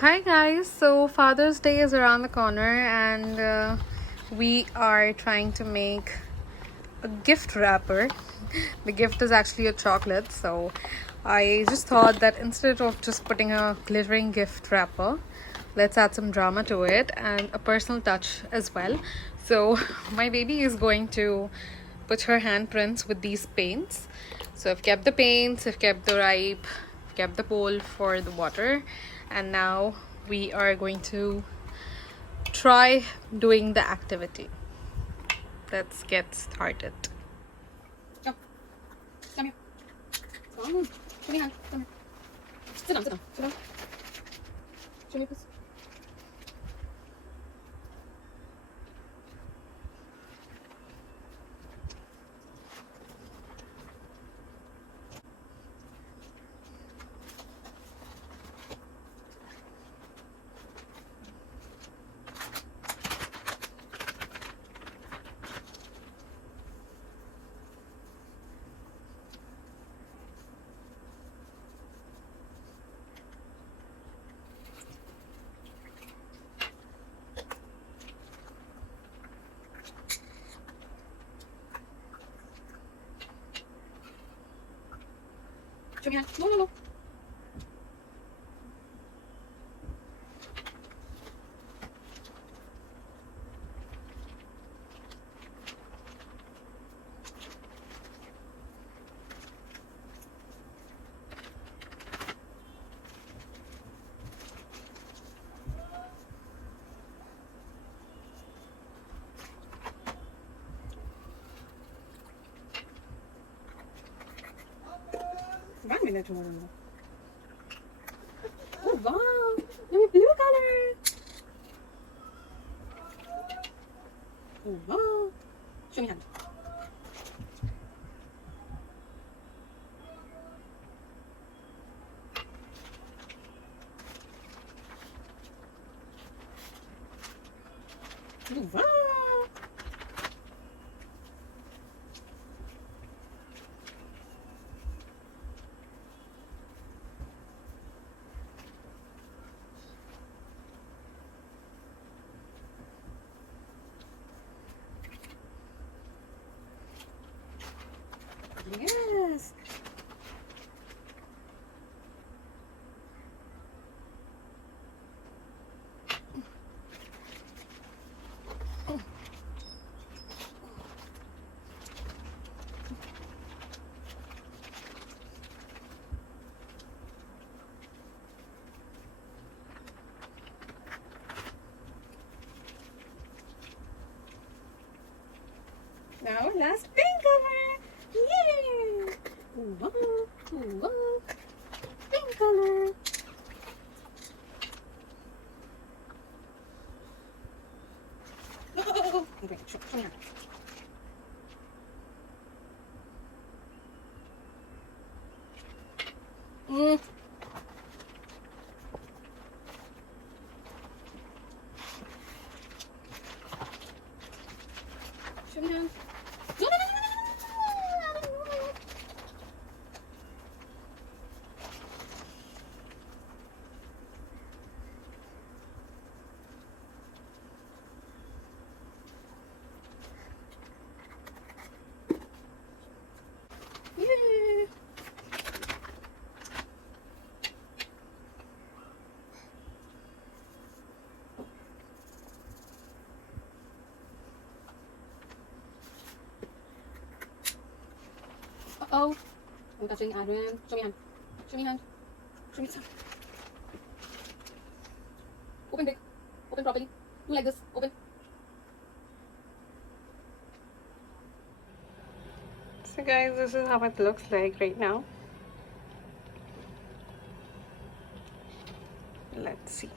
Hi guys, so Father's Day is around the corner and we are trying to make a gift wrapper. The gift is actually a chocolate, so I just thought that instead of just putting a glittering gift wrapper, let's add some drama to it and a personal touch as well. So my baby is going to put her handprints with these paints. So I've kept the paints, I've kept the ripe, kept the bowl for the water, and now we are going to try doing the activity. Let's get started. Come, come here. Come, show me hand. Come here. Sit down, sit down, sit down. Show me, please. Show me hand. No, no, no. One minute more. Oh wow! Let me blue color. Oh wow! Show me hand. Oh wow! Yes. Now last pink color. Yay! Ooh, wow. Ooh, wow. Pink color. Oh, oh, oh, oh. Okay, show me hand. Mm. Show me hand. No, no, no, no, no, no, no, no. Yay! Uh-oh. I'm touching Adrian. Show me hand. Show me hand. Show me some. Open big. Open properly. Do like this. Open. So guys, this is how it looks like right now. Let's see.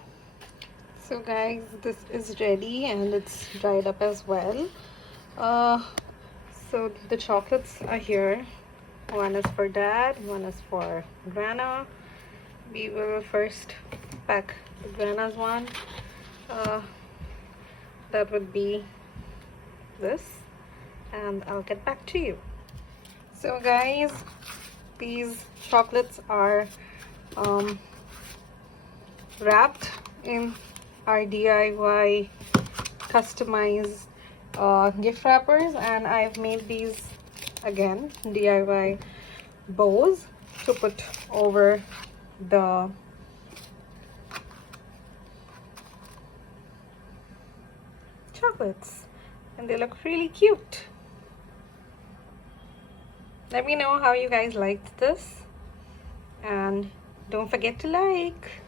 So guys, this is ready and it's dried up as well. Uh, so the chocolates are here. One is for dad, one is for Grana. We will first pack the Grana's one. That would be this, and I'll get back to you. So guys, these chocolates are wrapped in our DIY customized gift wrappers, and I've made these again DIY bows to put over the chocolates, and they look really cute. Let me know how you guys liked this, and don't forget to like.